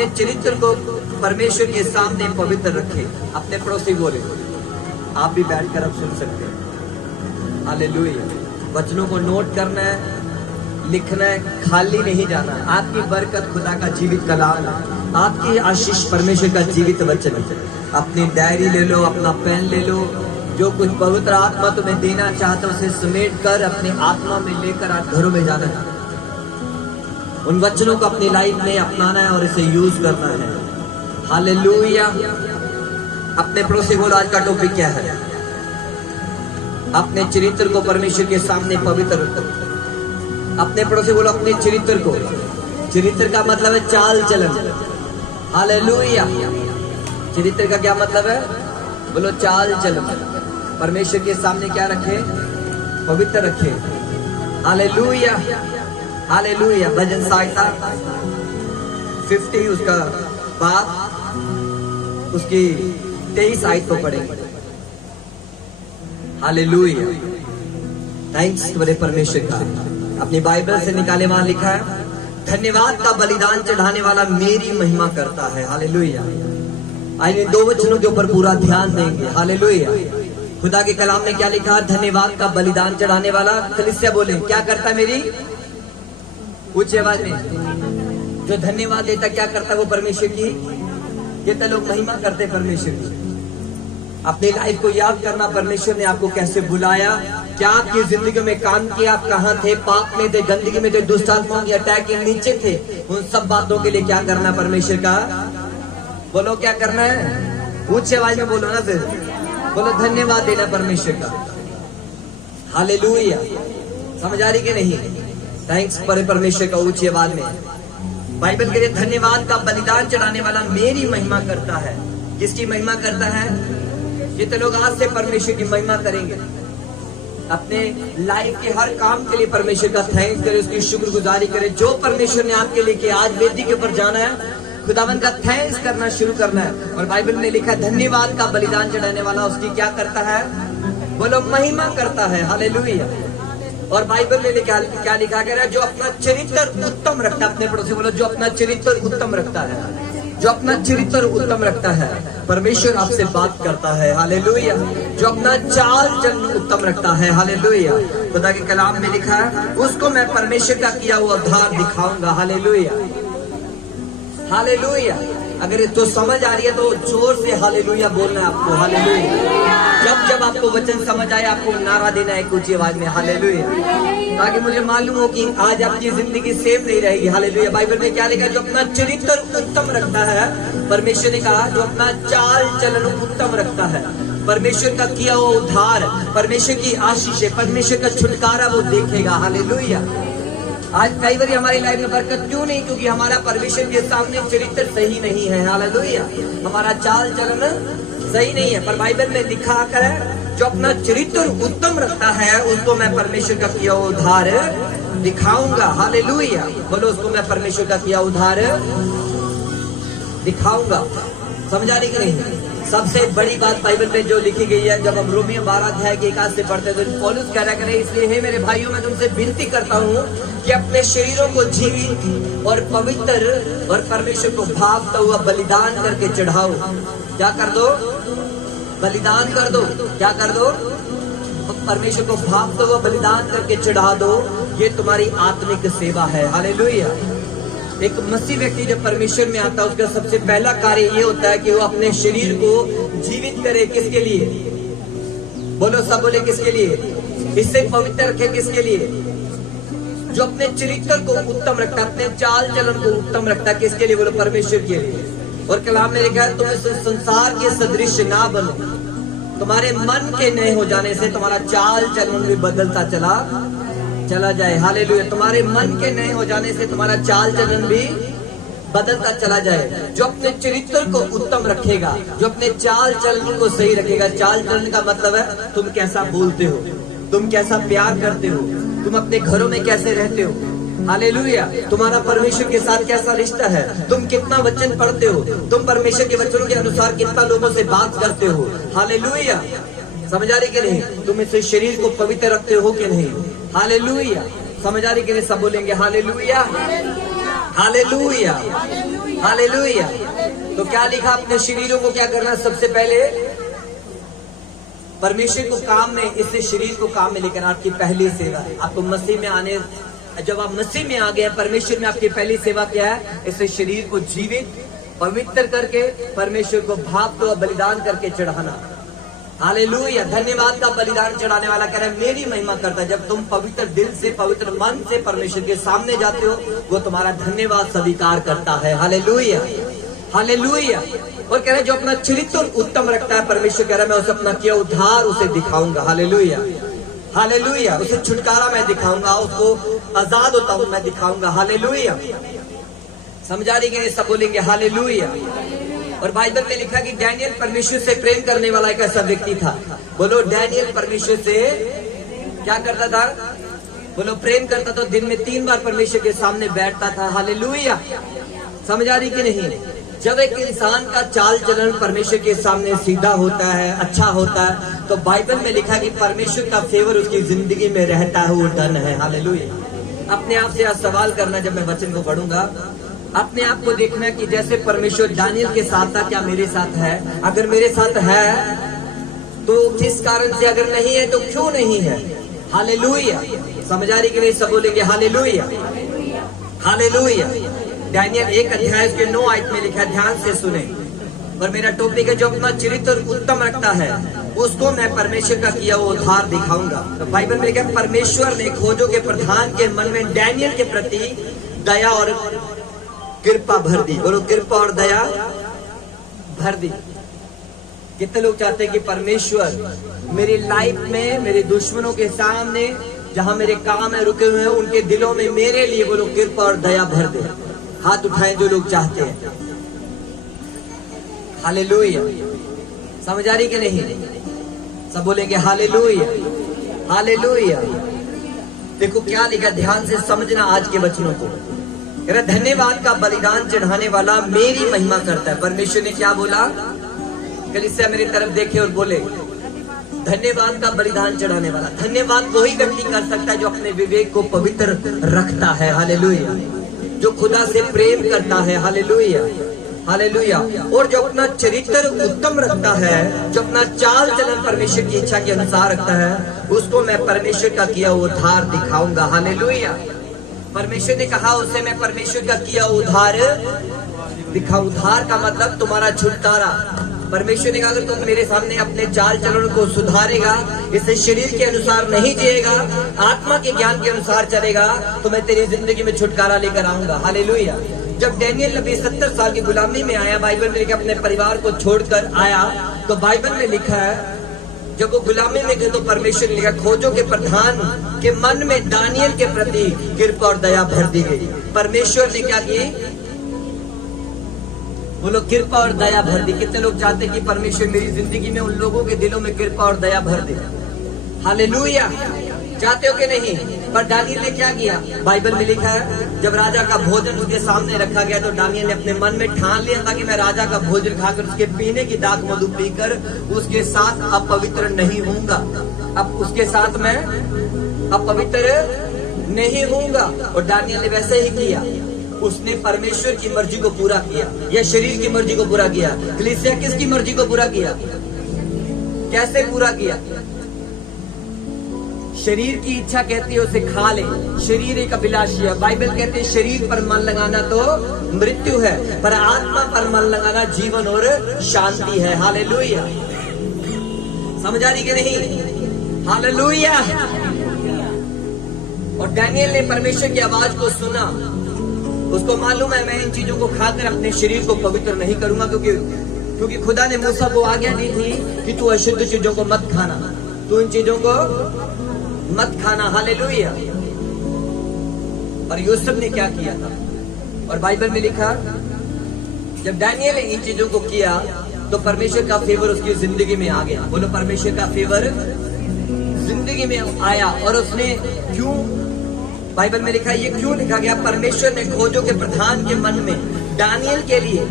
अपने चरित्र को परमेश्वर के सामने पवित्र रखे। अपने पड़ोसी बोले, आप भी बैठकर अब सुन सकते हैं। हालेलुया। वचनों को नोट करना है, लिखना है, खाली नहीं जाना। आपकी बरकत खुदा का जीवित कलाम है, आपकी आशीष परमेश्वर का जीवित वचन है। अपनी डायरी ले लो, अपना पेन ले लो, जो कुछ पवित्र आत्मा तुम्हें देना चाहता है उसे समेट कर अपनी आत्मा में लेकर आप घरों में जाना है। उन वचनों को अपनी लाइफ में अपनाना है और इसे यूज करना है। हालेलुया। अपने पड़ोसी बोलो, आज का टॉपिक क्या है? अपने चरित्र को परमेश्वर के सामने पवित्र रखो। अपने पड़ोसी बोलो, अपने चरित्र को। चरित्र का मतलब है चाल चलन। हालेलुया। चरित्र का क्या मतलब है? बोलो चाल चलन। परमेश्वर के सामने क्या रखे? पवित्र रखे। Hallelujah, hallelujah. भजन संहिता 50 उसका बाप उसकी 23 आयत को पढ़ेंगे। हालेलुया। थैंक्स तुम्हारे परमेश्वर का। अपनी बाइबल से निकाले, वहां लिखा है, धन्यवाद का बलिदान चढ़ाने वाला मेरी महिमा करता है। हालेलुया। आइए दो वचनों के ऊपर पूरा ध्यान देंगे। हालेलुया। खुदा के कलाम में क्या लिखा है? धन्यवाद का बलिदान चढ़ाने वाला, कलीसिया बोले, क्या करता है? मेरी ऊंची आवाज में जो धन्यवाद देता क्या करता है? वो परमेश्वर की, कितने लोग महिमा करते परमेश्वर की। अपनी लाइफ को याद करना, परमेश्वर ने आपको कैसे बुलाया, क्या आपकी जिंदगी में काम किया, आप कहाँ थे, पाप में थे, गंदगी में थे, दुष्ट आत्माओं की अटैक के नीचे थे। उन सब बातों के लिए क्या करना परमेश्वर का? बोलो क्या करना है? ऊंची आवाज में बोलो ना, फिर बोलो धन्यवाद देना परमेश्वर का। हालेलुया। समझ आ रही कि नहीं? थैंक्स पर परमेश्वर का ऊंची आवाज में। बाइबल कह रही है, धन्यवाद का बलिदान चढ़ाने वाला मेरी महिमा करता है। किसकी महिमा करता है? जितने लोग आज से परमेश्वर की महिमा करेंगे, अपने लाइफ के हर काम के लिए परमेश्वर का थैंक्स करें, उसकी शुक्रगुजारी करें। जो परमेश्वर ने आपके लिए किया, आज वेदी के ऊपर जाना है, खुदावन का थैंक्स करना शुरू करना है। और बाइबल में लिखा है, धन्यवाद का बलिदान चढ़ाने वाला उसकी क्या करता है? बोलो महिमा करता है। हालेलुया। और बाइबल में लिखा, क्या लिखा गया है? जो अपना चरित्र उत्तम रखता है। अपने पड़ोसी बोलो, जो अपना चरित्र उत्तम रखता है। जो अपना चरित्र उत्तम रखता है, परमेश्वर आपसे बात करता है। हालेलुया। जो अपना चाल चलन उत्तम रखता है। हालेलुया। खुदा के कलाम में लिखा है, उसको मैं परमेश्वर का किया हुआ उद्धार दिखाऊंगा। Hallelujah, hallelujah. अगर तो समझ आ रही है तो जोर से हालेलुया बोलना है आपको। हालेलुया। जब जब आपको वचन समझ आए, आपको नारा देना है ऊंची आवाज में। हालेलुया। ताकि मुझे मालूम हो कि आज आपकी जिंदगी सेफ नहीं रहेगी। हालेलुया। बाइबल में क्या लिखा है? जो अपना चरित्र उत्तम रखता है, परमेश्वर ने कहा, जो अपना चाल चलन उत्तम रखता है, परमेश्वर का किया हुआ उद्धार, परमेश्वर की आशीष है, परमेश्वर का छुटकारा वो देखेगा। हालेलुया। आज कई बार हमारी लाइफ में बरकत क्यों नहीं? क्योंकि हमारा परमेश्वर के सामने चरित्र सही नहीं है। हालेलुया। हमारा चाल चलन सही नहीं है। पर बाइबल में लिखा कर है, जो अपना चरित्र उत्तम रखता है, उसको मैं परमेश्वर का किया उद्धार दिखाऊंगा। हालेलुया। बोलो, उसको मैं परमेश्वर का किया उद्धार दिखाऊंगा। समझ आ रही कि नहीं? सबसे बड़ी बात बाइबल में जो लिखी गई है, जब हम रोमियो 12 अध्याय के 1 से पढ़ते हैं, तो पौलुस कह रहा है, इसलिए हे मेरे भाइयों, मैं तुमसे विनती करता हूँ कि अपने शरीरों को जीवित और पवित्र और परमेश्वर को भावता हुआ बलिदान करके चढ़ाओ। क्या कर दो? बलिदान कर दो। क्या कर दो? परमेश्वर को भावता हुआ बलिदान करके चढ़ा दो। ये तुम्हारी आत्मिक सेवा है। हालेलुया। एक मसीह व्यक्ति जब परमेश्वर में आता है, उसका सबसे पहला कार्य ये होता है कि वो अपने शरीर को जीवित करे। किसके लिए? बोलो, सब बोले किसके लिए? इससे पवित्र रखे। किसके लिए? जो अपने चरित्र को उत्तम रखता, अपने चाल चलन को उत्तम रखता, किसके लिए? बोलो, परमेश्वर के लिए। और कलाम में लिखा है, तुम इस संसार के सदृश ना बनो। तुम्हारे मन के नए हो जाने से तुम्हारा चाल चलन भी बदलता चला जाए। हालेलुया। तुम्हारे मन के नए हो जाने से तुम्हारा चाल चलन भी बदलता चला जाए। जो अपने चरित्र को उत्तम रखेगा, जो अपने चाल चलन को सही रखेगा। चाल चलन का मतलब है तुम कैसा बोलते हो, तुम कैसा प्यार करते हो, तुम अपने घरों में कैसे रहते हो। हालेलुया। तुम्हारा परमेश्वर के साथ कैसा रिश्ता है, तुम कितना वचन पढ़ते हो, तुम परमेश्वर के वचनों के अनुसार कितना लोगों से बात करते हो। हालेलुया। समझ आ रही कि नहीं? तुम इस शरीर को पवित्र रखते हो कि नहीं? हालेलुया। समझ आ रही कि नहीं? सब बोलेंगे हालेलुया, हालेलुया। हालेलुया। तो क्या लिखा, अपने शरीरों को क्या करना, सबसे पहले परमेश्वर को काम में, इससे शरीर को काम में लेकर आपकी पहली सेवा है। आपको मसीह में आने, जब आप मसीह में आ गए, परमेश्वर में आपकी पहली सेवा क्या है, इससे शरीर को जीवित पवित्र करके परमेश्वर को भाव को बलिदान करके चढ़ाना। हालेलुया। धन्यवाद का बलिदान चढ़ाने वाला कह रहा है मेरी महिमा करता है। जब तुम पवित्र दिल से, पवित्र मन से परमेश्वर के सामने जाते हो, वो तुम्हारा धन्यवाद स्वीकार करता है। Hallelujah, hallelujah. और कह रहे जो अपना चरित्र उत्तम रखता है, परमेश्वर कह रहा है मैं उसे अपना किया उद्धार उसे दिखाऊंगा। Hallelujah, hallelujah. उसे छुटकारा मैं दिखाऊंगा, उसको आजाद होता हूं मैं दिखाऊंगा। हालेलुया। समझा रही कि सब बोलेंगे हालेलुया। और बाइबल में लिखा कि डैनियल परमेश्वर से प्रेम करने वाला एक ऐसा व्यक्ति था। बोलो, डैनियल परमेश्वर से क्या करता था? बोलो, प्रेम करता। तो दिन में 3 बार परमेश्वर के सामने बैठता था। हालेलुया। समझ आ रही कि नहीं? जब एक इंसान का चाल चलन परमेश्वर के सामने सीधा होता है, अच्छा होता है, तो बाइबल में लिखा कि परमेश्वर का फेवर उसकी जिंदगी में रहता है, वो धन है। हालेलुया। अपने आप से आज सवाल करना, जब मैं वचन को पढ़ूंगा, अपने आप को देखना कि जैसे परमेश्वर दानियल के साथ था, क्या मेरे साथ है? अगर मेरे साथ है तो किस कारण से, अगर नहीं है तो क्यों नहीं है? हालेलुया। समझ आ रही कि नहीं? सब बोलेंगे हालेलुया, हालेलुया। दानियल 1 अध्याय के 9 आयत में लिखा है, ध्यान से सुने। और मेरा टॉपिक है जो अपना चरित्र उत्तम रखता है उसको मैं परमेश्वर का किया वो उद्धार दिखाऊंगा। तो बाइबल में लिखा है परमेश्वर ने खोजों के प्रधान के मन में दानियल के प्रति दया और कृपा भर दी। बोलो, कृपा और दया भर दी। कितने लोग चाहते हैं कि परमेश्वर मेरी लाइफ में, मेरे दुश्मनों के सामने, जहां मेरे काम है रुके हुए हैं, उनके दिलों में मेरे लिए बोलो कृपा और दया भर दे। हाथ उठाएं जो लोग चाहते हैं। हालेलुया। समझ आ रही कि नहीं? सब बोलेंगे हालेलुया, हालेलुया। देखो क्या लिखा, ध्यान से समझना आज के वचनों को। धन्यवाद का बलिदान चढ़ाने वाला मेरी महिमा करता है। परमेश्वर ने क्या बोला? कलीसिया मेरी तरफ देखे और बोले धन्यवाद का बलिदान चढ़ाने वाला। धन्यवाद वही व्यक्ति कर सकता है जो अपने विवेक को पवित्र रखता है। हालेलुया। जो खुदा से प्रेम करता है। Hallelujah, hallelujah. और जो अपना चरित्र उत्तम रखता है, जो अपना चाल चलन परमेश्वर की इच्छा के अनुसार रखता है, उसको मैं परमेश्वर का किया उद्धार दिखाऊंगा। हालेलुया। परमेश्वर ने कहा उसे मैं परमेश्वर का किया उद्धार दिखाऊं। उद्धार का मतलब तुम्हारा छुटकारा। परमेश्वर ने कहा अगर तुम मेरे सामने अपने चाल चलन को सुधारेगा, इसे शरीर के अनुसार नहीं जिएगा, आत्मा के ज्ञान के अनुसार चलेगा, तो मैं तेरी जिंदगी में छुटकारा लेकर आऊंगा। हालेलुया। जब डैनियल नबी 70 साल की गुलामी में आया, बाइबल में लिखा अपने परिवार को छोड़कर आया, तो बाइबल में लिखा है जब वो गुलामी में गए तो परमेश्वर ने लिखा खोजों के प्रधान के मन में दानियल के प्रति कृपा और दया भर दी गई। परमेश्वर ने क्या की? बोलो कृपा और दया भर दी। कितने लोग चाहते हैं कि परमेश्वर मेरी जिंदगी में उन लोगों के दिलों में कृपा और दया भर दे? हालेलुया। चाहते हो कि नहीं? पर दानियल ने क्या किया? बाइबल में लिखा है जब राजा का भोजन उसके सामने रखा गया तो दानियल ने अपने मन में ठान लिया था कि मैं राजा का भोजन खाकर उसके पीने की दाख मधु पीकर उसके साथ अपवित्र नहीं होऊंगा। अब उसके साथ मैं अपवित्र नहीं होऊंगा। और दानियल ने वैसे ही किया। उसने परमेश्वर की मर्जी को पूरा किया या शरीर की मर्जी को पूरा किया? कलीसिया किसकी मर्जी को पूरा किया? कैसे पूरा किया? शरीर की इच्छा कहती है उसे खा ले, शरीर एक अभिलाषी है। बाइबल कहते हैं शरीर पर मन लगाना तो मृत्यु है, पर आत्मा पर मन लगाना जीवन और शांति है। हालेलुया। समझ आ रही कि नहीं? हालेलुया। और दानियल ने परमेश्वर की आवाज को सुना। उसको मालूम है मैं इन चीजों को खाकर अपने शरीर को पवित्र नहीं करूंगा, क्योंकि खुदा ने मूसा को आज्ञा दी थी कि तू अशुद्ध चीजों को मत खाना, तू इन चीजों को मत खाना। हालेलुया। और यूसुफ ने क्या किया था? और बाइबल में लिखा जब दानियल ने इन चीजों को किया तो परमेश्वर का फेवर उसकी जिंदगी में आ गया। बोलो परमेश्वर का फेवर जिंदगी में आया। और उसने क्यों? बाइबल में लिखा, ये क्यों लिखा गया? परमेश्वर ने खोजों के प्रधान के मन में दानियल के लिए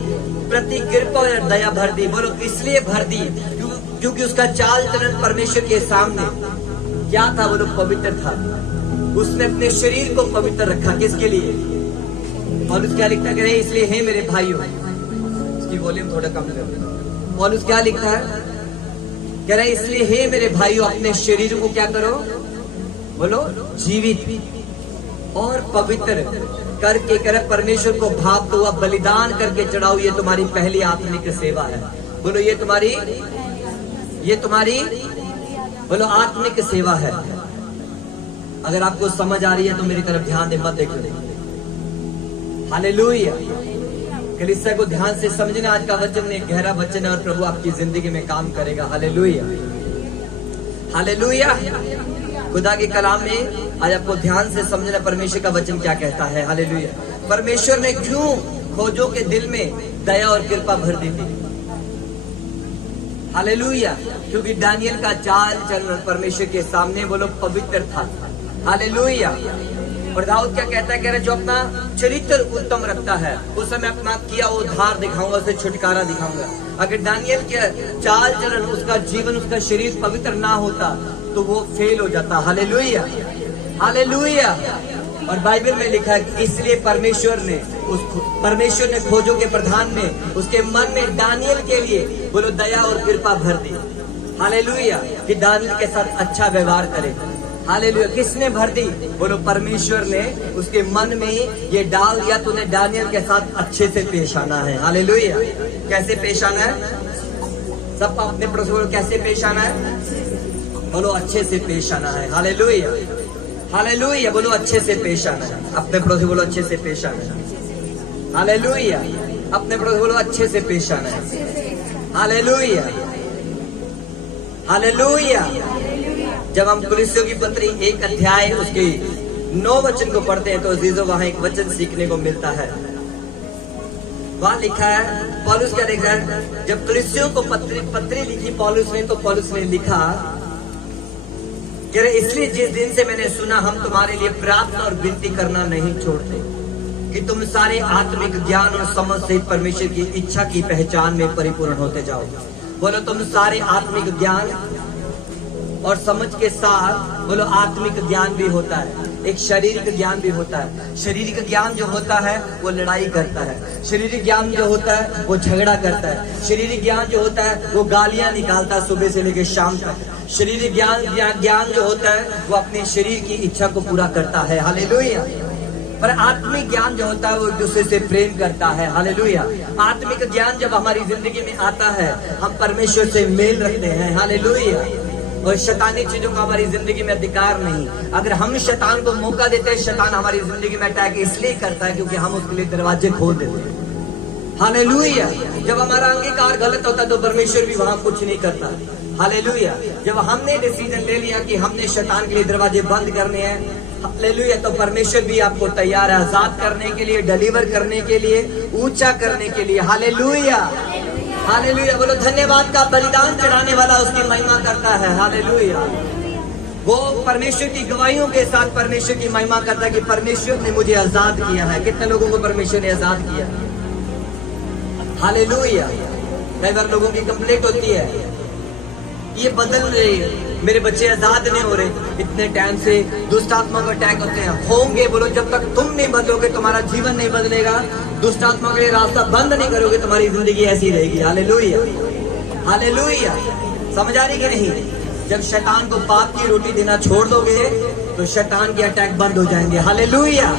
प्रति कृपा और दया भर दी। बोलो इसलिए भर दी क्योंकि उसका चाल चलन परमेश्वर के सामने क्या था? बोलो पवित्र था। उसने अपने शरीर को पवित्र रखा। किसके लिए? और क्या लिखता है, इसलिए हे मेरे भाइयों, इसकी वॉल्यूम थोड़ा कम कर। और क्या लिखता है, कह रहे इसलिए हे मेरे भाइयों अपने शरीर को क्या करो, बोलो जीवित और पवित्र करके करे परमेश्वर को भावता हुआ बलिदान करके चढ़ाओ, ये तुम्हारी पहली आत्मिक सेवा है। बोलो ये तुम्हारी बोलो आत्मिक सेवा है। अगर आपको समझ आ रही है तो मेरी तरफ ध्यान दे, मत देखो। हालेलुया। कलीसिया को ध्यान से समझना, आज का वचन एक गहरा वचन है और प्रभु आपकी जिंदगी में काम करेगा। Hallelujah, hallelujah. खुदा के कलाम में आज आपको ध्यान से समझना परमेश्वर का वचन क्या कहता है। हालेलुया। परमेश्वर ने क्यों खोजों के दिल में दया और कृपा भर दी थी? हालेलुया। क्योंकि दानियल का चाल चलन परमेश्वर के सामने बोलो पवित्र था। हालेलुया। और दाऊद क्या कहता है, कह रहे जो अपना चरित्र उत्तम रखता है उस समय अपना किया वो धार दिखाऊंगा, उसे छुटकारा दिखाऊंगा। अगर दानियल के चाल चलन, उसका जीवन, उसका शरीर पवित्र ना होता तो वो फेल हो जाता। Hallelujah, hallelujah. और बाइबल में लिखा है कि इसलिए परमेश्वर ने खोजों के प्रधान ने उसके मन में दानियल के लिए बोलो दया और कृपा भर दी। हालेलुया। कि दानियल के साथ अच्छा व्यवहार करे। हालेलुया। किसने भर दी? बोलो परमेश्वर ने उसके मन में ये डाल दिया, तूने दानियल के साथ अच्छे से पेश आना है। हालेलुया। कैसे पेश आना है? सब अपने पड़ोसी बोलो कैसे पेश आना है? बोलो अच्छे से पेश आना है। Hallelujah, hallelujah. बोलो अच्छे से पेश आना है। अपने पड़ोसी बोलो अच्छे से पेश आना है। हालेलुया। अपने पड़ोसी बोलो अच्छे से पेश आना है। Hallelujah, hallelujah. जब हम कुलिस्सियों की पत्री 1 अध्याय उसके 9 वचन को पढ़ते हैं तो अजीजों वहां एक वचन सीखने को मिलता है। वहां लिखा है, पौलुस क्या लिखा है, जब कुलिस्सियों को पत्री लिखी पौलुस ने, तो पौलुस ने लिखा कि इसलिए जिस दिन से मैंने सुना हम तुम्हारे लिए प्रार्थना और विनती करना नहीं छोड़ते कि तुम सारे आत्मिक ज्ञान और समझ से परमेश्वर की इच्छा की पहचान में परिपूर्ण होते जाओ। बोलो तुम सारे आत्मिक ज्ञान और समझ के साथ बोलो आत्मिक ज्ञान भी होता है, एक शारीरिक ज्ञान भी होता है। शारीरिक ज्ञान जो होता है वो लड़ाई करता है, शारीरिक ज्ञान जो होता है वो झगड़ा करता है, शारीरिक ज्ञान जो होता है वो गालियां निकालता है सुबह से लेकर शाम तक। शारीरिक ज्ञान जो होता है वो अपने शरीर की इच्छा को पूरा करता है। हालेलुया। पर आत्मिक ज्ञान जो होता है वो एक दूसरे से प्रेम करता है। हालेलुया। आत्मिक ज्ञान जब हमारी जिंदगी में आता है हम परमेश्वर से मेल रखते हैं। हालेलुया। और शैतानी चीजों का हमारी जिंदगी में अधिकार नहीं। अगर हम शैतान को मौका देते हैं, शैतान हमारी जिंदगी में अटैक इसलिए करता है क्योंकि हम उसके लिए दरवाजे खोल देते हैं। हालेलुया। जब हमारा अंगीकार गलत होता है तो परमेश्वर भी वहां कुछ नहीं करता। हालेलुया। जब हमने डिसीजन ले लिया कि हमने शैतान के लिए दरवाजे बंद करने हैं, हालेलुया, तो परमेश्वर भी आपको तैयार है आजाद करने के लिए, डिलीवर करने के लिए, ऊंचा करने के लिए। Hallelujah, hallelujah. बोलो धन्यवाद का बलिदान चढ़ाने वाला उसकी महिमा करता है। हालेलुया। वो परमेश्वर की गवाहियों के साथ परमेश्वर की महिमा करता है कि परमेश्वर ने मुझे आजाद किया है। कितने लोगों को परमेश्वर ने आजाद किया? हालेलुया। कई बार लोगों की कंप्लेंट होती है ये बदल रहे, मेरे बच्चे आजाद नहीं हो रहे, इतने टाइम से दुष्ट आत्मा का अटैक होंगे। बोलो जब तक तुम नहीं बदलोगे तुम्हारा जीवन नहीं बदलेगा, दुष्ट आत्मा के लिए रास्ता बंद नहीं करोगे, तुम्हारी जिंदगी ऐसी रहेगी। Hallelujah, hallelujah. समझ आ रही कि नहीं? जब शैतान को पाप की रोटी देना छोड़ दोगे तो शैतान के अटैक बंद हो जाएंगे। हालेलुया।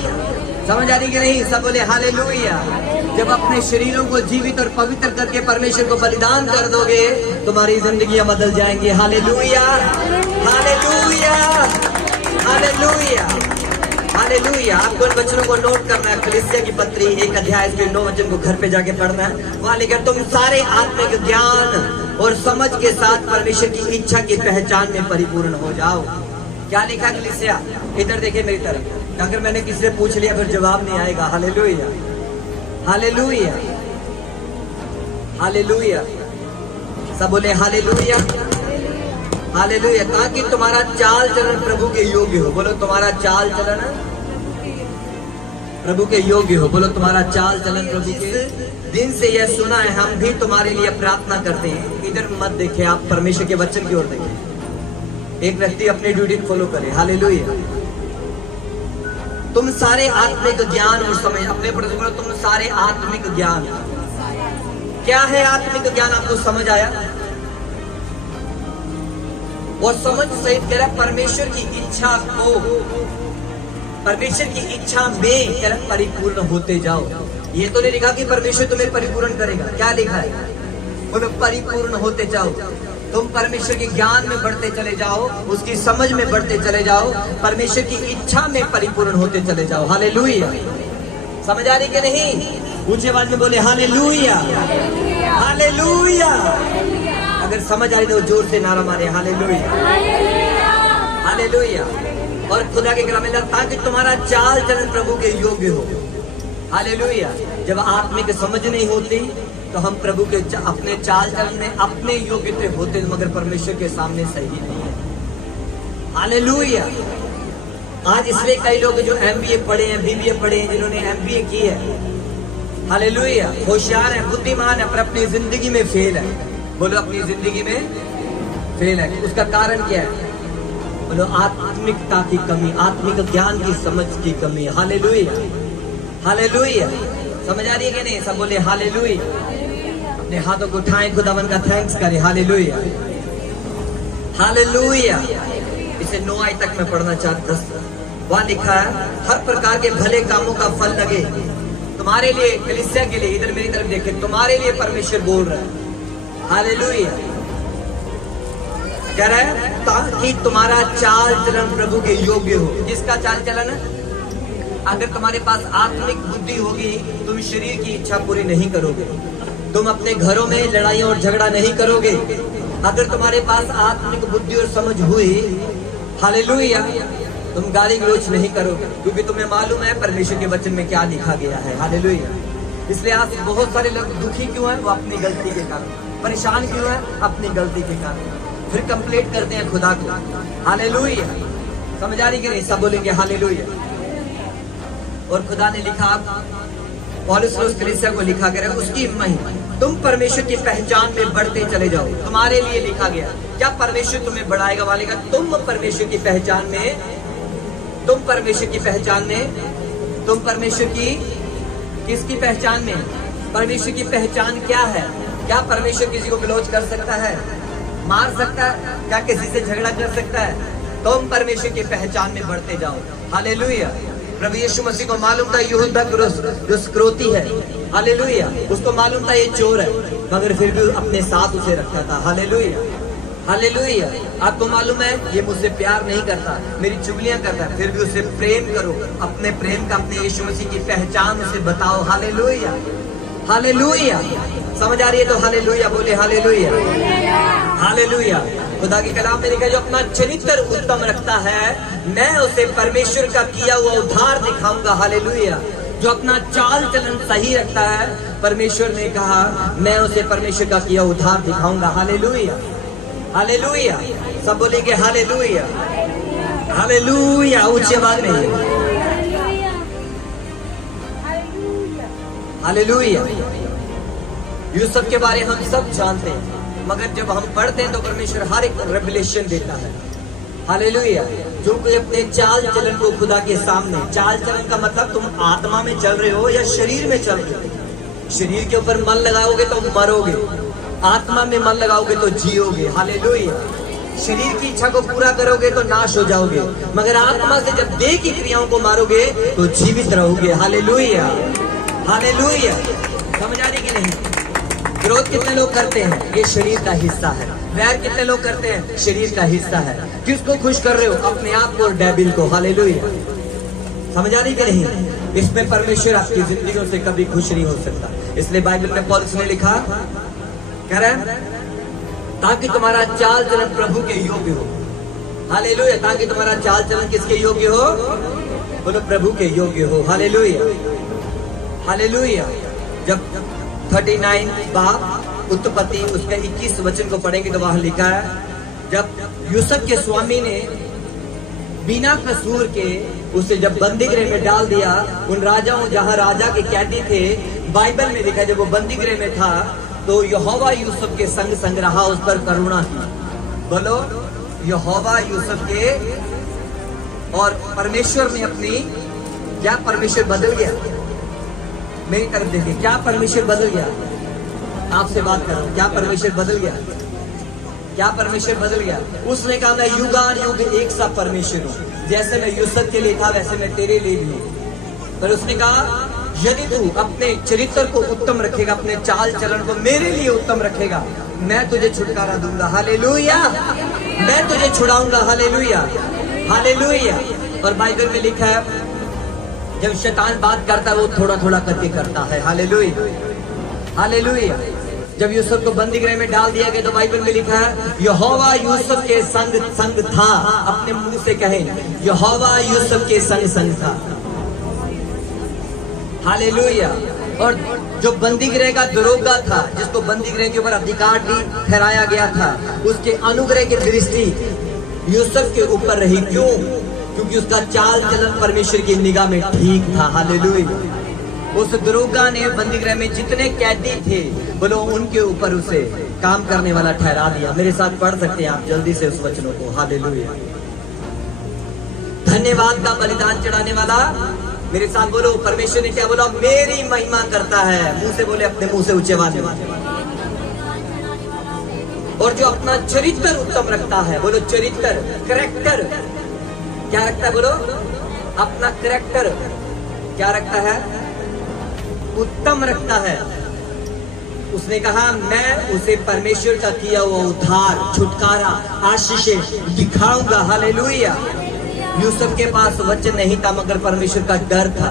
समझ आ रही कि नहीं? सब बोले हालेलुया। जब अपने शरीरों को जीवित और पवित्र करके परमेश्वर को बलिदान कर दोगे तुम्हारी जिंदगियां बदल जाएंगी। Hallelujah, hallelujah, hallelujah, hallelujah. आपको इन वचनों को नोट करना है। कलीसिया की पत्री 1 अध्याय के 9 वचन को घर पे जाके पढ़ना है। वहां लिखा तुम सारे आत्मिक ज्ञान और समझ के साथ परमेश्वर की इच्छा की पहचान में परिपूर्ण हो जाओ। क्या लिखा कलीसिया? इधर देखिए मेरी तरफ। अगर मैंने किसी से पूछ लिया फिर जवाब नहीं आएगा। Hallelujah, hallelujah, hallelujah. सब बोले हालेलुया, हालेलुया। ताकि तुम्हारा चाल चलन प्रभु के योग्य हो। बोलो तुम्हारा चाल चलन प्रभु के योग्य हो। बोलो तुम्हारा चाल चलन प्रभु के। दिन से यह सुना है हम भी तुम्हारे लिए प्रार्थना करते हैं। इधर मत देखे, आप परमेश्वर के वचन की ओर देखें। एक व्यक्ति अपनी ड्यूटी फॉलो करे। हालेलुया, तुम सारे आत्मिक ज्ञान और समझ, अपने पड़ोसी बोलो तुम सारे आत्मिक ज्ञान। क्या है आत्मिक ज्ञान? आपको समझ आया? और समझ सहित कह रहा परमेश्वर की इच्छा को, परमेश्वर की इच्छा में कह रहा परिपूर्ण होते जाओ। ये तो नहीं लिखा कि परमेश्वर तुम्हें परिपूर्ण करेगा, क्या लिखा है? बोलो परिपूर्ण होते जाओ। तुम परमेश्वर के ज्ञान में बढ़ते चले जाओ, उसकी समझ में बढ़ते चले जाओ, परमेश्वर की इच्छा में परिपूर्ण होते चले जाओ। हालेलुया। समझ आ रही कि नहीं? ऊंची आवाज में बोले हालेलुया, हालेलुया। अगर समझ आ रही तो जोर से नारा मारे हालेलुया, हालेलुया। और खुदा के कलाम में ताकि तुम्हारा चाल चलन प्रभु के योग्य हो। हालेलुया। जब आत्मिक समझ नहीं होती तो हम प्रभु के अपने चाल चलन में अपने योग्य होते, मगर परमेश्वर के सामने सही नहीं है। हालेलुया। आज इसलिए कई लोग जो MBA पढ़े हैं, BBA पढ़े हैं, जिन्होंने MBA की है, हालेलुया, होशियार है, बुद्धिमान है, पर अपनी जिंदगी में फेल है। बोलो अपनी जिंदगी में फेल है। उसका कारण क्या है? बोलो आत्मिकता की कमी, आत्मिक ज्ञान की समझ की कमी। Hallelujah, hallelujah. समझ आ रही है कि नहीं? सब बोले हालेलुया। अपने हाथों को उठाएं, खुदावन का थैंक्स करें। Hallelujah, hallelujah. इसे 9 आयत तक मैं पढ़ना चाहता हूं। वहां लिखा है हर प्रकार के भले कामों का फल लगे तुम्हारे लिए, कलीसिया के लिए। इधर मेरी तरफ देखे, तुम्हारे लिए परमेश्वर बोल रहा है। हालेलुया। कह रहा है ताकि तुम्हारा चाल चलन प्रभु के योग्य हो। किसका चाल चलन? अगर तुम्हारे पास आत्मिक बुद्धि होगी, तुम शरीर की इच्छा पूरी नहीं करोगे, तुम अपने घरों में लड़ाई और झगड़ा नहीं करोगे। अगर तुम्हारे पास आत्मिक बुद्धि और समझ हुई, हालेलुया, तुम गाली गलौज नहीं करोगे, क्योंकि तुम्हें मालूम है परमेश्वर के वचन में क्या लिखा गया है। हालेलुया। इसलिए आज बहुत सारे लोग दुखी क्यों हैं? वो अपनी गलती के कारण। परेशान क्यों हैं? अपनी गलती के कारण। फिर कंप्लेंट करते हैं खुदा को। हालेलुया। समझ आ रही कि नहीं? सब बोलेंगे हालेलुया। और खुदा ने लिखा, पौलुस कलीसिया को लिखा गया उसकी महिमा, तुम परमेश्वर की पहचान में बढ़ते चले जाओ। तुम्हारे लिए लिखा गया। क्या परमेश्वर तुम्हें बढ़ाएगा वालेगा? तुम परमेश्वर की पहचान में, तुम परमेश्वर की पहचान में, तुम परमेश्वर की किसकी पहचान में? परमेश्वर की पहचान क्या है? क्या परमेश्वर किसी को गलौज कर सकता है? मार सकता है? क्या किसी से झगड़ा कर सकता है? तुम परमेश्वर की पहचान में बढ़ते जाओ। हालेलुया। प्रभु यीशु मसीह को मालूम था यहूदा जो स्क्रोती है, हालेलुया, उसको मालूम था ये चोर है, मगर फिर भी अपने साथ उसे रखता था। Hallelujah, hallelujah. आपको मालूम है ये मुझसे प्यार नहीं करता, मेरी चुगलियां करता है, फिर भी उसे प्रेम करो। अपने प्रेम का, अपने यीशु मसीह की पहचान उसे बताओ। Hallelujah, hallelujah. समझ आ रही है तो हालेलुया बोले। Hallelujah, hallelujah. खुदा की कलाम में लिखा जो अपना चरित्र उत्तम रखता है, मैं उसे परमेश्वर का किया हुआ उद्धार दिखाऊंगा। हालेलुया। जो अपना चाल चलन सही रखता है, परमेश्वर ने कहा मैं उसे परमेश्वर का किया उद्धार दिखाऊंगा। Hallelujah, hallelujah. सब बोलेंगे हालेलुया, हालेलुया। ऊंची आवाज में हालेलुया। यूसुफ के बारे हम सब जानते हैं, मगर जब हम पढ़ते हैं तो परमेश्वर हर एक रेवलेशन देता है। हालेलुया। जो कोई अपने चाल चलन को खुदा के सामने, चाल चलन का मतलब तुम आत्मा में चल रहे हो या शरीर में चल रहे हो। शरीर के ऊपर मन लगाओगे तो मरोगे, आत्मा में मन लगाओगे तो जियोगे। हालेलुया। शरीर की इच्छा को पूरा करोगे तो नाश हो जाओगे, मगर आत्मा से जब देह की क्रियाओं को मारोगे तो जीवित रहोगे। Hallelujah, hallelujah. समझ आ रही कि नहीं? विरोध कितने लोग करते हैं? ये शरीर का हिस्सा है। वैर कितने लोग करते हैं? शरीर का हिस्सा है। किसको खुश कर रहे हो? अपने आप को और डेविल को। हालेलुया। समझ आ रही कि नहीं? इसमें परमेश्वर आपकी जिंदगियों से कभी खुश नहीं हो सकता। इसलिए बाइबल में पौलुस ने लिखा, कह रहा है ताकि तुम्हारा चाल चलन प्रभु के योग्य हो। हालेलुया। ताकि तुम्हारा चाल चलन किसके योग्य हो? बोलो प्रभु के योग्य हो। Hallelujah, hallelujah. जब 39 बाप उत्पत्ति उसके 21 वचन को पढ़ेंगे तो वहां लिखा है, जब यूसुफ के स्वामी ने बिना कसूर के उसे जब बंदी गृह में डाल दिया, उन राजाओं जहां राजा के कैदी थे, बाइबल में लिखा जब वो बंदी गृह में था तो यहोवा यूसुफ के संग संग रहा, उस पर करुणा की। बोलो यहोवा यूसुफ के, और परमेश्वर ने अपनी क्या परमेश्वर बदल गया? मेरी तरफ देखिए, क्या परमेश्वर बदल गया? आपसे बात कर रहा हूं, क्या परमेश्वर बदल गया? क्या परमेश्वर बदल गया? उसने कहा मैं युगान युग एक सा परमेश्वर हूं, जैसे मैं यूसुफ के लिए था वैसे मैं तेरे लिए भी हूं। पर उसने कहा यदि तू अपने चरित्र को उत्तम रखेगा, अपने चाल चलन को मेरे लिए उत्तम रखेगा, मैं तुझे छुटकारा दूंगा। हालेलुया, मैं तुझे छुड़ाऊंगा। Hallelujah, hallelujah. और बाइबल में लिखा है जब शैतान बात करता है वो थोड़ा थोड़ा करके करता है। Hallelujah, hallelujah. जब यूसुफ को बंदी गृह में डाल दिया गया तो बाइबल में लिखा है यहोवा यूसुफ के संग संग था। अपने मुंह से कहें यहोवा यूसुफ के संग संग था। हालेलुया। और जो बंदी गृह का दरोगा था, जिसको बंदी गृह के ऊपर अधिकार ठहराया गया था, उसके अनुग्रह की दृष्टि यूसुफ के ऊपर रही। क्यों? क्योंकि उसका चाल चलन परमेश्वर की निगाह में ठीक था। हालेलुया। उस दरोगा ने बंदी गृह में जितने कैदी थे बोलो उनके ऊपर उसे काम करने वाला ठहरा दिया। मेरे साथ पढ़ सकते हैं आप जल्दी से उस वचनों को। हालेलुया। धन्यवाद का बलिदान चढ़ाने वाला, मेरे साथ बोलो परमेश्वर ने क्या बोला? मेरी महिमा करता है। मुंह से बोले, अपने मुंह से ऊंचे वाले। और जो अपना चरित्र उत्तम रखता है, बोलो चरित्र, कैरेक्टर क्या रखता है? बोलो अपना कैरेक्टर क्या रखता है? उत्तम रखता है। उसने कहा मैं उसे परमेश्वर का किया हुआ उद्धार, छुटकारा, आशीषें दिखाऊंगा। हालेलुया। यूसुफ के पास वचन नहीं था मगर परमेश्वर का डर था।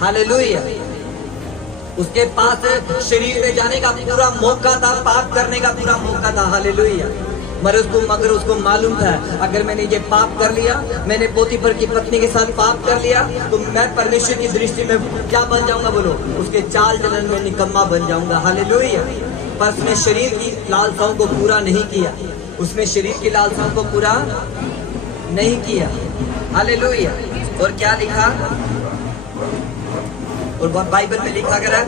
हालेलुया। उसके पास शरीर में जाने का पूरा मौका था, पाप करने का पूरा मौका था। हालेलुया। मगर उसको मालूम था अगर मैंने ये पाप कर लिया, मैंने पोतीफर की पत्नी के साथ पाप कर लिया, तो मैं परमेश्वर की दृष्टि में क्या बन जाऊंगा? बोलो उसके चाल चलन में निकम्मा बन जाऊंगा। हालेलुया। पर उसने शरीर की लालसाओं को पूरा नहीं किया। उसने शरीर की लालसाओं को पूरा नहीं किया। हालेलुया। और क्या लिखा? और बाइबल में लिखा गया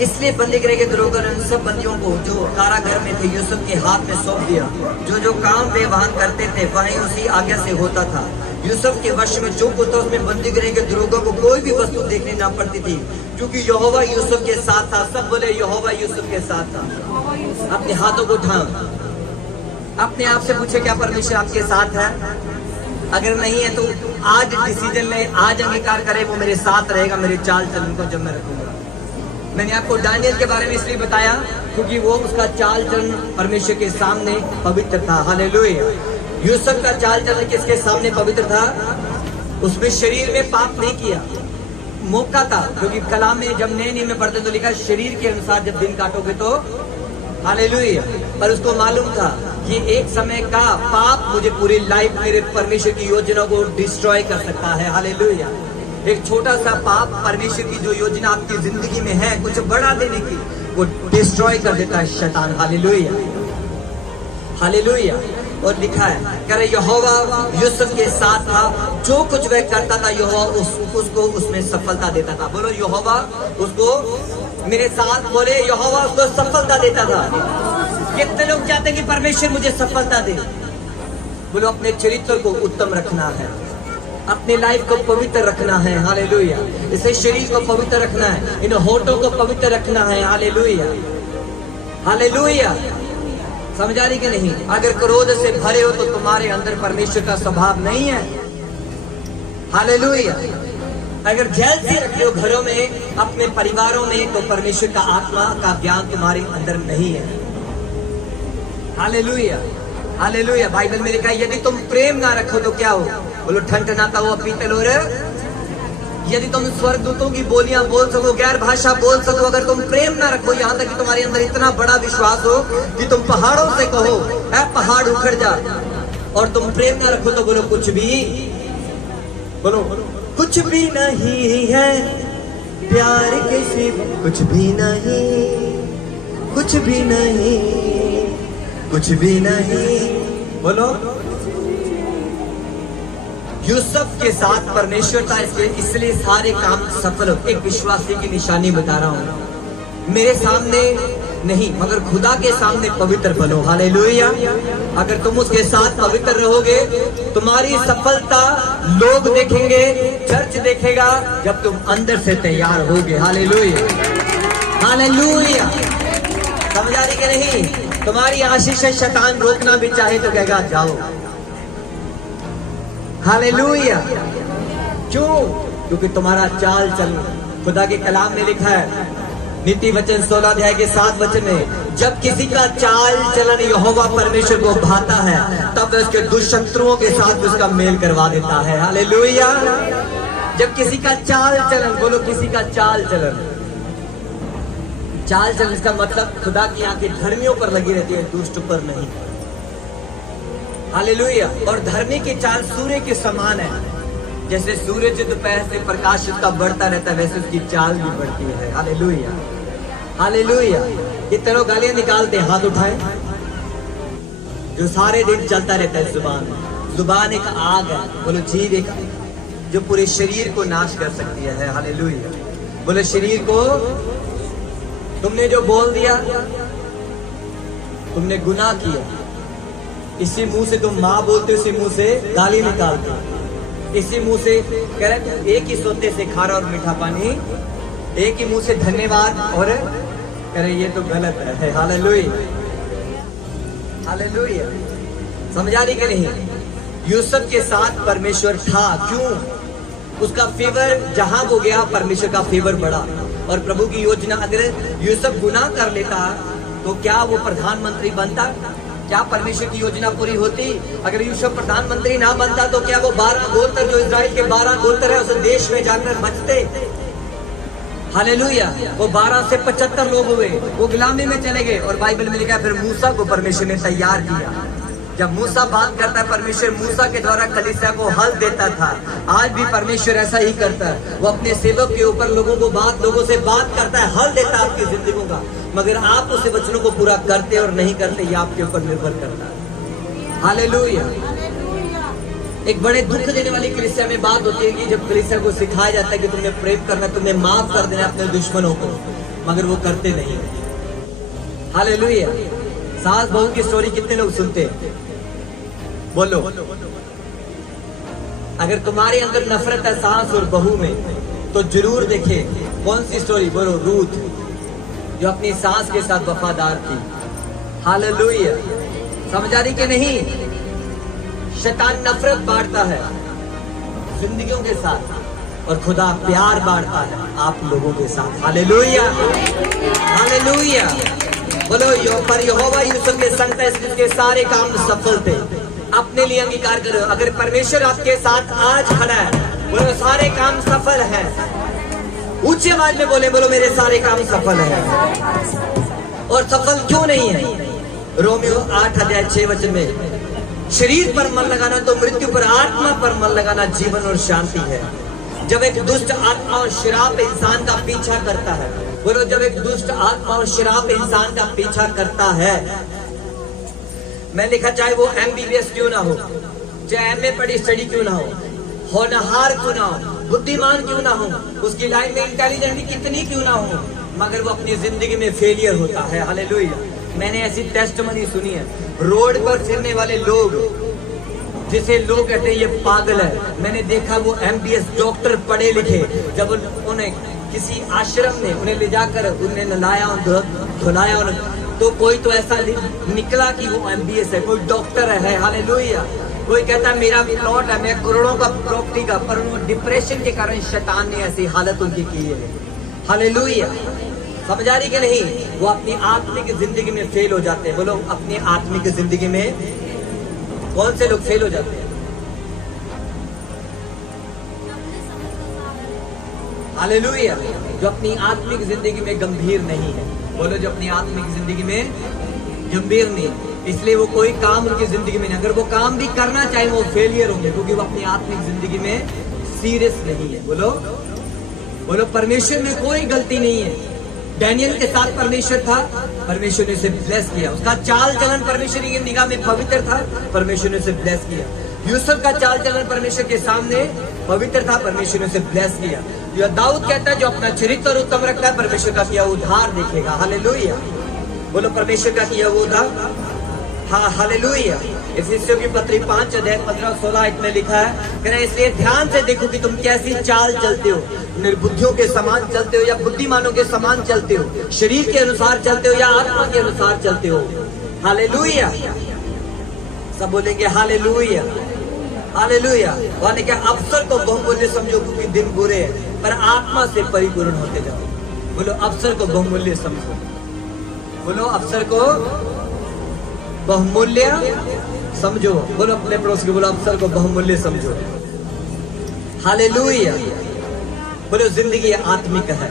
इसलिए बंदी गृह के दरोगा ने उन सब बंदियों को जो कारागार में थे यूसुफ के हाथ में सौंप दिया। जो जो काम वे वहां करते थे वहीं उसी आज्ञा से होता था। यूसुफ के वश में जो कुछ था उसमें बंदी गृह के दरोगा को कोई भी वस्तु देखनी ना पड़ती थी, क्योंकि यहोवा यूसुफ के साथ था। सब बोले यहोवा यूसुफ के साथ था। अपने हाथों को उठाओ, अपने आप से पूछे क्या परमेश्वर आपके साथ है? अगर नहीं है तो आज डिसीजन ले, आज अंगीकार करे वो मेरे साथ रहेगा मेरे चाल चलन को जब मैं रखूंगा। मैंने आपको दानियल के बारे में इसलिए बताया क्योंकि वो उसका चाल चलन परमेश्वर के सामने पवित्र था। हालेलुया। यूसुफ का चाल चलन किसके सामने पवित्र था? उसमें शरीर में पाप नहीं किया, मौका था। क्योंकि कलाम में जब नए नियम में पढ़ते तो लिखा शरीर के अनुसार जब दिन काटोगे तो। हालेलुया। पर उसको मालूम था ये एक समय का पाप मुझे पूरी लाइफ मेरे परमेश्वर की योजना को डिस्ट्रॉय कर सकता है। हालेलुया। एक छोटा सा पाप परमेश्वर की जो योजना आपकी जिंदगी में है कुछ बड़ा देने की, वो डिस्ट्रॉय कर देता है शैतान। Hallelujah, hallelujah. और लिखा है करे यहोवा यूसुफ के साथ था, जो कुछ वह करता था यहोवा उसको उसमें सफलता देता था। बोलो यहोवा उसको, मेरे साथ बोले यहोवा उसको सफलता देता था। कितने लोग चाहते हैं कि परमेश्वर मुझे सफलता दे? बोलो अपने चरित्र को उत्तम रखना है, अपनी लाइफ को पवित्र रखना है। हालेलुया। इसे शरीर को पवित्र रखना है, इन होठों को पवित्र रखना है। Hallelujah, hallelujah. समझ आ रही कि नहीं? अगर क्रोध से भरे हो तो तुम्हारे अंदर परमेश्वर का स्वभाव नहीं है। हालेलुया। अगर जेलसी रखे हो घरों में, अपने परिवारों में, तो परमेश्वर का आत्मा का ज्ञान तुम्हारे अंदर नहीं है। Hallelujah, hallelujah. बाइबल में लिखा है यदि तुम प्रेम ना रखो तो क्या हो? बोलो ठनठनाता हुआ पीतल हो रहे। यदि तुम स्वर्गदूतों की बोलियां बोल सको, गैर भाषा बोल सको, अगर तुम प्रेम ना रखो, यहाँ तक कि तुम्हारे अंदर इतना बड़ा विश्वास हो कि तुम पहाड़ों से कहो ऐ पहाड़ उखड़ जा, और तुम प्रेम ना रखो तो बोलो कुछ भी, बोलो कुछ भी नहीं है प्यार के सिवा, कुछ भी नहीं, कुछ भी नहीं, कुछ भी नहीं। बोलो यूसुफ के साथ परमेश्वर था, इसलिए सारे काम सफल हो। एक विश्वासी की निशानी बता रहा हूं। मेरे सामने नहीं, मगर खुदा के सामने पवित्र बनो। हालेलुया। अगर तुम उसके साथ पवित्र रहोगे, तुम्हारी सफलता लोग देखेंगे, चर्च देखेगा, जब तुम अंदर से तैयार होगे। Hallelujah, hallelujah. समझ आ रही कि नहीं? तुम्हारी आशीष शैतान रोकना भी चाहे तो कहेगा जाओ। हालेलुया। क्यों? क्योंकि तुम्हारा चाल चल, खुदा के कलाम में लिखा है, नीति वचन 16 अध्याय के 7 वचन में, जब किसी का चाल चलन यहोवा परमेश्वर को भाता है, तब उसके दुष्शत्रुओं के साथ उसका मेल करवा देता है। हालेलुया। जब किसी का चाल चलन, बोलो किसी का चाल चलन, चाल चलन इसका मतलब खुदा की आंखें धर्मियों पर लगी रहती है, दुष्ट पर नहीं। हालेलुया। और धर्मी की चाल सूर्य के समान है, जैसे सूरज दोपहर से प्रकाश उसका बढ़ता रहता है, वैसे उसकी चाल भी बढ़ती है। Hallelujah, hallelujah. कितनों गालियां निकालते हैं, हाथ उठाएं। जो सारे दिन चलता रहता है जुबान, जुबान एक आग है, बोलो जीभ एक, जो पूरे शरीर को नाश कर सकती है। हालेलुया। बोलो शरीर को, तुमने जो बोल दिया, तुमने गुनाह किया, इसी मुंह से तुम माँ बोलते, इसी मुंह से गाली निकालते, इसी मुंह से कह रहे, एक ही सोते से खारा और मीठा पानी, एक ही मुंह से धन्यवाद, और कह रहे ये तो गलत है। Hallelujah, hallelujah. समझ आ रही कि नहीं? यूसुफ के साथ परमेश्वर था, क्यों? उसका फेवर जहां वो गया, परमेश्वर का फेवर बढ़ा। और प्रभु की योजना, अगर यूसुफ गुनाह कर लेता तो क्या वो प्रधानमंत्री बनता? क्या परमेश्वर की योजना पूरी होती? अगर यूसुफ प्रधानमंत्री ना बनता तो क्या वो 12 गोत्र, जो इजराइल के 12 गोत्र है, उस देश में जाकर बचते? हालेलुया। वो 12 से 75 लोग हुए, वो गुलामी में चले गए। और बाइबल में लिखा है, फिर मूसा को परमेश्वर ने तैयार किया। जब मूसा बात करता है, परमेश्वर मूसा के द्वारा कलीसिया को हल देता था। आज भी परमेश्वर ऐसा ही करता है, वो अपने सेवक के ऊपर लोगों से बात करता है, हल देता है आपकी जिंदगी का। मगर आप उसे वचनों को पूरा करते और नहीं करते, ये आपके ऊपर निर्भर करता है। हालेलुया। एक बड़े दुख देने वाली कलीसिया में बात होती है कि जब कलीसिया को सिखाया जाता है कि तुमने प्रेम करना, तुमने माफ कर देना अपने दुश्मनों को, मगर वो करते नहीं। हालेलुया। सास बहू की स्टोरी कितने लोग सुनते हैं? बोलो। अगर तुम्हारे अंदर नफरत है सास और बहू में, तो जरूर देखे कौन सी स्टोरी। बोलो रूथ, जो अपनी सास के साथ वफादार थी। हालेलुया। समझ आ रही कि नहीं? शैतान नफरत बांटता है जिंदगियों के साथ, और खुदा प्यार बांटता है आप लोगों के साथ। Hallelujah, hallelujah. बोलो पर यहोवा यूसुफ के संग था, इसके सारे काम सफल थे। अपने लिए अंगीकार करो, अगर परमेश्वर आपके साथ आज खड़ा है, बोलो सारे काम सफल है। ऊंची आवाज में बोले, बोलो मेरे सारे काम सफल है। और सफल क्यों नहीं है? रोमियो 8 अध्याय 6 वचन में, शरीर पर मन लगाना तो मृत्यु पर, आत्मा पर मन लगाना जीवन और शांति है। जब एक दुष्ट आत्मा और शराब इंसान का पीछा करता है, बोलो जब एक दुष्ट आत्मा और शराब इंसान का पीछा करता है, मैं लिखा चाहे वो MBBS क्यों ना हो, चाहे MA पढ़ी स्टडी क्यों ना हो, होनहार क्यों ना हो, बुद्धिमान क्यों ना हो, उसकी लाइन में इंटेलिजेंट कितनी क्यों ना हो, मगर वो अपनी जिंदगी में फेलियर होता है। हालेलुया। मैंने ऐसी टेस्टमनी सुनी है, रोड पर फिरने वाले लोग, जिसे लोग कहते हैं ये पागल है, मैंने देखा वो MBS डॉक्टर पढ़े लिखे, जब उन्हें किसी आश्रम में उन्हें ले जाकर उन्हें नलाया और धुलाया, और तो कोई तो ऐसा निकला कि वो MBS है, कोई डॉक्टर है। हालेलुया। कोई कहता है मेरा प्लॉट है, मैं करोड़ों का प्रॉपर्टी का, पर वो डिप्रेशन के कारण शैतान ने ऐसी हालत उनकी की है। हालेलुया। समझ आ रही कि नहीं? वो अपनी आत्मिक जिंदगी में फेल हो जाते हैं। बोलो अपनी आत्मिक जिंदगी में कौन से लोग फेल हो जाते हैं? हालेलुया। जो अपनी आत्मिक जिंदगी में गंभीर नहीं है। बोलो जो अपनी आत्मिक जिंदगी में गंभीर नहीं, इसलिए वो कोई काम उनकी जिंदगी में नहीं, अगर वो काम भी करना चाहे वो फेलियर होंगे, क्योंकि वो अपनी आत्मिक जिंदगी में सीरियस नहीं है। बोलो बोलो परमेश्वर में कोई गलती नहीं है। डैनियल के साथ परमेश्वर था, परमेश्वर ने उसे ब्लेस किया। उसका चाल चलन परमेश्वर की निगाह में पवित्र था, परमेश्वर ने उसे ब्लेस किया। यूसुफ का चाल चलन परमेश्वर के सामने पवित्र था, परमेश्वर ने उसे ब्लेस किया। दाऊद कहता है जो अपना चरित्र उत्तम रखता है, परमेश्वर का किया उद्धार देखेगा। हालेलुया। बोलो परमेश्वर का किया वो था। हाँ हालेलुया। इफिसियों की पत्री 5 अध्याय 15-16 में लिखा है, कह रहे इसलिए ध्यान से देखो कि तुम कैसी चाल चलते हो, निर्बुद्धियों के समान चलते हो या बुद्धिमानों के समान चलते हो, शरीर के अनुसार चलते हो या आत्मा के अनुसार चलते हो। हालेलुया। सब बोलेंगे हालेलुया हालेलुया। वाने क्या अवसर को बहुमूल्य समझो क्योंकि दिन बुरे हैं, पर आत्मा से परिपूर्ण होते जाओ। बोलो अवसर को बहुमूल्य समझो। बोलो अवसर को बहुमूल्य समझो। बोलो अपने पड़ोस को बोलो अवसर को बहुमूल्य समझो। हालेलुया। बोलो जिंदगी आत्मिक है।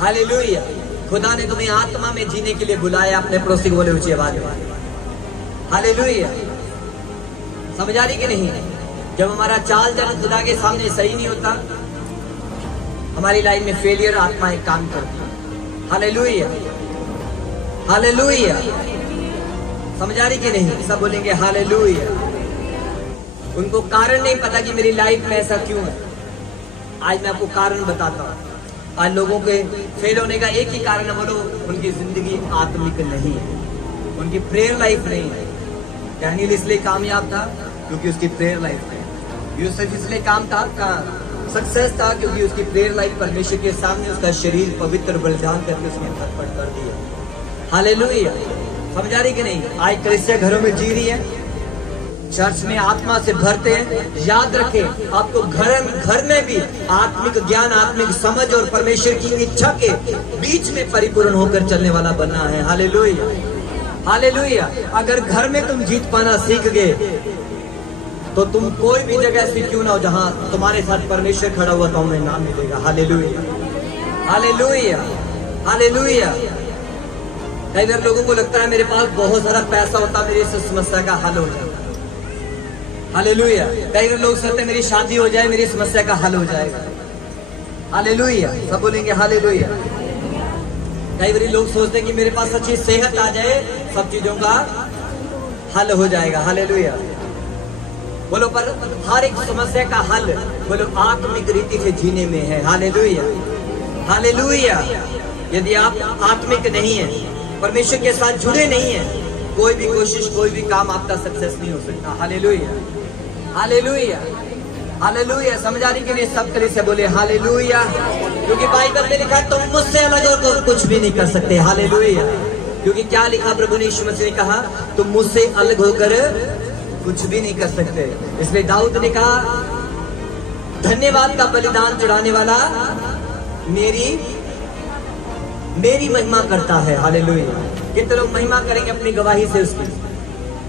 हालेलुया। खुदा ने तुम्हें आत्मा में जीने के लिए बुलाया। अपने पड़ोसी को बोले ऊंची आवाज में हालेलुया। समझ आ रही कि नहीं? जब हमारा चाल चलन खुदा के सामने सही नहीं होता, हमारी लाइफ में फेलियर आत्मा एक काम करती है। Hallelujah hallelujah. समझ आ रही कि नहीं? सब बोलेंगे हालेलुया। उनको कारण नहीं पता कि मेरी लाइफ में ऐसा क्यों है। आज मैं आपको कारण बताता हूँ। आज लोगों के फेल होने का एक ही कारण है, बोलो उनकी जिंदगी आत्मिक नहीं है, उनकी प्रेयर लाइफ नहीं है। डैनियल इसलिए कामयाब था क्योंकि उसकी प्रेयर लाइफ थी। यूसुफ इसलिए काम था सक्सेस था क्योंकि उसकी प्रेयर लाइफ परमेश्वर के सामने उसका शरीर पवित्र बलिदान करके उसने अर्पण कर दिया। हालेलुया। समझ आ रही कि नहीं? आज कलीसिया घरों में जी रही है, चर्च में आत्मा से भरते हैं। याद रखें आपको घर में भी आत्मिक ज्ञान, आत्मिक समझ और परमेश्वर की इच्छा के बीच में परिपूर्ण होकर चलने वाला बनना है। Hallelujah hallelujah. अगर घर में तुम जीत पाना सीख गए तो तुम कोई भी जगह ऐसी क्यों ना हो जहां तुम्हारे साथ परमेश्वर खड़ा हुआ तो हमें नाम मिलेगा। Hallelujah hallelujah hallelujah. कई बार लोगों को लगता है मेरे पास बहुत सारा पैसा होता मेरी इस समस्या का हल हो जाए। हालेलुया। कई बार लोग सोचते मेरी शादी हो जाए मेरी समस्या का हल हो जाएगा। हालेलुया। सब बोलेंगे हालेलुया। कई बार लोग सोचते हैं कि मेरे पास अच्छी सेहत आ जाए सब चीजों का हल हो जाएगा। हालेलुया। बोलो पर हर एक समस्या का हल बोलो आत्मिक रीति से जीने में है। Hallelujah hallelujah. यदि आप आत्मिक नहीं है, परमेश्वर के साथ जुड़े नहीं है, कोई भी कोशिश कोई भी काम आपका सक्सेस नहीं हो सकता। Hallelujah hallelujah hallelujah. समझ आ रही कि नहीं? सब कली से बोले हालेलुया। क्योंकि बाइबल में लिखा तुम मुझसे अलग होकर कुछ भी नहीं कर सकते। हालेलुया। क्योंकि क्या लिखा प्रभु ने यीशु मसीह ने कहा तुम मुझसे अलग होकर कुछ भी नहीं कर सकते। इसलिए दाऊद ने कहा धन्यवाद का बलिदान चढ़ाने वाला मेरी महिमा करता है। हालेलुया। कितने लोग महिमा करेंगे अपनी गवाही से उसकी?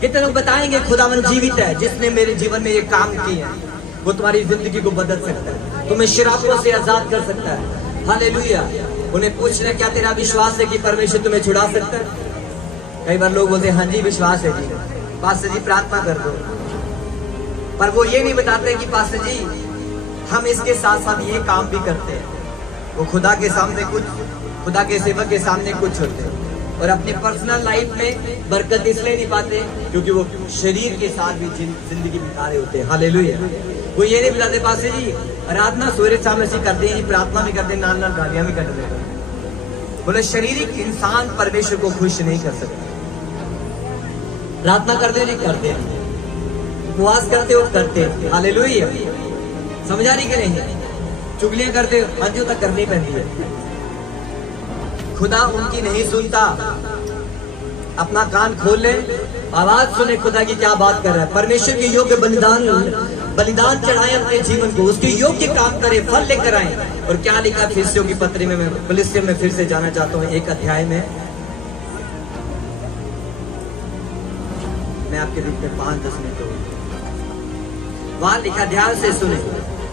कितने लोग बताएंगे खुदावन जीवित है, जिसने मेरे जीवन में ये काम किए हैं वो तुम्हारी जिंदगी को बदल सकता है, तुम्हें शराबों से आजाद कर सकता है। हालेलुया। उन्हें पूछना क्या तेरा विश्वास है कि परमेश्वर तुम्हें छुड़ा सकता है? कई बार लोग बोलते हैं हाँ जी विश्वास है जी, पास्टर जी प्रार्थना कर दो, पर वो ये नहीं बताते कि पास्टर जी हम इसके साथ साथ ये काम भी करते हैं। वो खुदा के सामने कुछ, खुदा के सेवक के सामने कुछ होते हैं और अपनी पर्सनल लाइफ में बरकत इसलिए नहीं पाते क्योंकि वो शरीर के साथ भी जिंदगी बिता रहे होते हैं। हालेलुया। वो ये नहीं बताते पास्टर जी आराधना सवेरे शाम ऐसी करते हैं, प्रार्थना भी करते हैं, नाल नाल गालियां भी करते हैं। बोले शारीरिक इंसान परमेश्वर को खुश नहीं कर सकता। प्रार्थना करते नहीं करते, उपवास करते हो करते। हालेलुया। समझ आ रही कि नहीं? चुगलियां करते हो अंजों तक करनी पड़ती है। खुदा उनकी नहीं सुनता। अपना कान खोल ले, आवाज सुने खुदा की क्या बात कर रहा है। परमेश्वर के योग्य बलिदान चढ़ाएं अपने जीवन को, उसके योग्य काम करें, फल लेकर आए। और क्या लिखा फिलिस्तियों की पत्री में, मैं फिलिस्तियों में फिर से जाना चाहता हूँ एक अध्याय में। मैं आपके बीच में 5-10 मिनट वहां लिखा, ध्यान से सुने।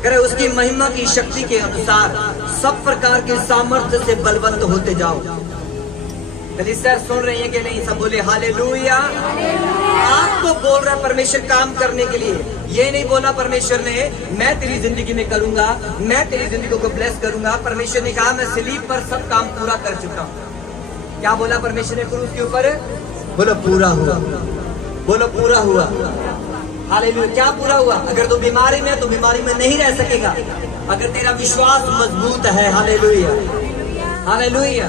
करे उसकी महिमा की शक्ति के अनुसार सब प्रकार के सामर्थ्य से बलवंत होते जाओ। कलीसिया सुन रही है कि नहीं? सब बोले हालेलुया। आपको बोल रहा है परमेश्वर काम करने के लिए। ये नहीं बोला परमेश्वर ने मैं तेरी जिंदगी में करूंगा, मैं तेरी जिंदगी को ब्लेस करूंगा। परमेश्वर ने कहा मैं सलीब पर सब काम पूरा कर चुका हूं। क्या बोला परमेश्वर ने क्रूस के ऊपर? बोलो पूरा हुआ, बोलो पूरा हुआ। हालेलुया। क्या पूरा हुआ? अगर तू बीमारी में तो बीमारी में नहीं रह सकेगा अगर तेरा विश्वास मजबूत है। हालेलुया हालेलुया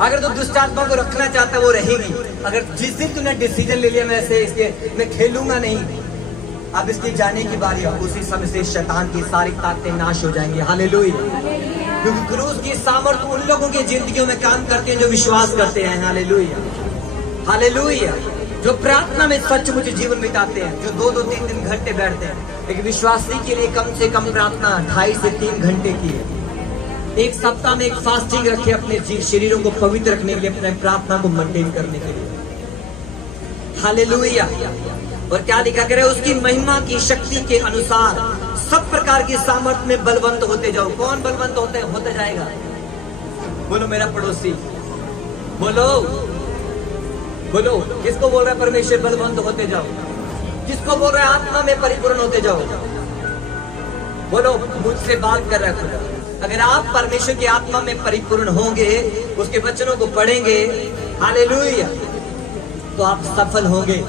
अगर तू दुष्ट आत्मा को रखना चाहता है वो रहेगी। अगर जिस दिन तूने डिसीजन ले लिया मैं ऐसे इसके मैं खेलूंगा नहीं, अब इसकी जाने की बारी है, उसी समय से शैतान की सारी ताकतें नाश हो जाएंगी। हालेलुया। क्योंकि क्रूस की सामर्थ्य उन लोगों की जिंदगियों में काम करते हैं जो विश्वास करते हैं। Hallelujah, hallelujah. जो प्रार्थना में सचमुच जीवन बिताते हैं, जो 2-2, 3-3 घंटे बैठते हैं। एक विश्वासी के लिए कम से कम प्रार्थना 2.5 से 3 घंटे की है। एक सप्ताह में एक फास्टिंग रखे अपने शरीरों को पवित्र रखने के लिए, अपने प्रार्थना को मेंटेन करने के लिए। हालेलुया। और क्या लिखा करे, उसकी महिमा की शक्ति के अनुसार सब प्रकार की सामर्थ्य में बलवंत होते जाओ। कौन बलवंत होते जाएगा? बोलो मेरा पड़ोसी, बोलो बोलो। किसको बोल रहा है परमेश्वर बलवंत होते जाओ? किसको बोल रहा है आत्मा में परिपूर्ण होते जाओ? बोलो, मुझसे बात कर रहा है खुदा। अगर आप परमेश्वर की आत्मा में परिपूर्ण होंगे, उसके वचनों को पढ़ेंगे, हालेलुया, तो आप सफल होंगे।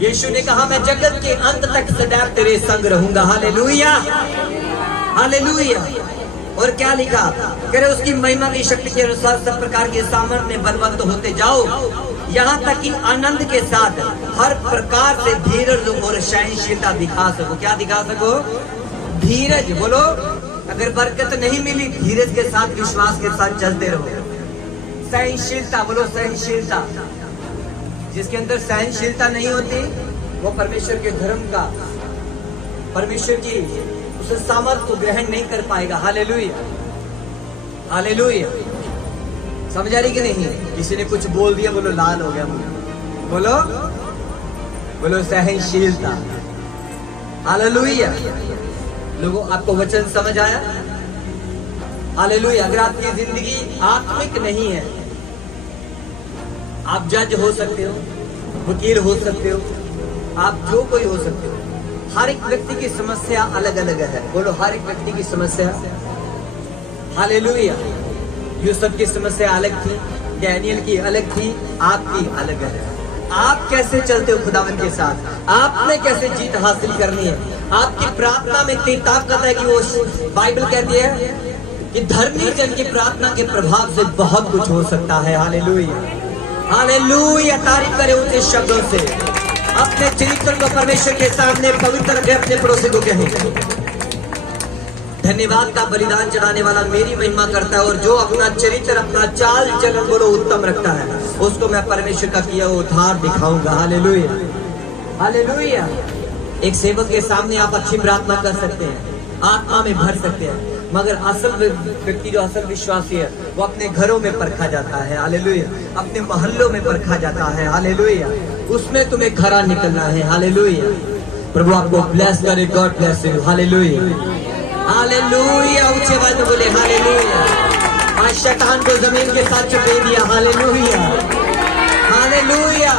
यीशु ने कहा मैं जगत के अंत तक सदैव तेरे संग रहूंगा। Hallelujah, hallelujah. और क्या लिखा? कह रहे उसकी महिमा की शक्ति के अनुसार सब प्रकार के सामर्थ्य में बलवंत होते जाओ, यहाँ तक कि आनंद के साथ हर प्रकार से धीरज और सहनशीलता दिखा सको। क्या दिखा सको? धीरज। बोलो, अगर बरकत नहीं मिली, धीरज के साथ विश्वास के साथ चलते रहो। सहनशीलता। बोलो सहनशीलता। जिसके अंदर सहनशीलता नहीं होती वो परमेश्वर के धर्म का, परमेश्वर की उस सामर्थ को ग्रहण नहीं कर पाएगा। Hallelujah, hallelujah. समझ आ रही कि नहीं? किसी ने कुछ बोल दिया, बोलो लाल हो गया। बोलो बोलो सहनशीलता। हालेलुया। लोगों, आपको वचन समझ आया? हालेलुया। अगर आपकी जिंदगी आत्मिक नहीं है, आप जज हो सकते हो, वकील हो सकते हो, आप जो कोई हो सकते हो। हर एक व्यक्ति की समस्या अलग अलग है। बोलो, हर एक व्यक्ति की समस्या। हालेलुया। यूसुफ की समस्या अलग थी, डैनियल की अलग थी, आपकी अलग है। आप कैसे चलते हो खुदावन के साथ? आपने कैसे जीत हासिल करनी है? आपकी प्रार्थना में इतनी ताकत है कि वो बाइबल कहती है कि धर्मी जन की प्रार्थना के प्रभाव से बहुत कुछ हो सकता है। Hallelujah, hallelujah. तारीफ करें ऊंचे शब्दों से। अपने चरित्र को परमेश्वर के सामने पवित्र रखें। अपने पड़ोसी को कहें धन्यवाद का बलिदान चढ़ाने वाला मेरी महिमा करता है, और जो अपना चरित्र, अपना चाल चलन बोलो उत्तम रखता है, उसको मैं परमेश्वर का किया हुआ उद्धार दिखाऊंगा। Hallelujah, hallelujah. एक सेवक के सामने आप अच्छी प्रार्थना कर सकते हैं, आत्मा में भर सकते हैं, मगर असल व्यक्ति जो असल विश्वासी है वो अपने घरों में परखा जाता है। हालेलुया। अपने मोहल्लों में परखा जाता है। हालेलुया। उसमें तुम्हें खरा निकलना है। हालेलुया। प्रभु आपको ब्लेस करे। God bless you. Hallelujah, hallelujah. ऊंचे आवाज में बोले हालेलुया। आज शैतान को जमीन के साथ चुपे दिया। Hallelujah, hallelujah.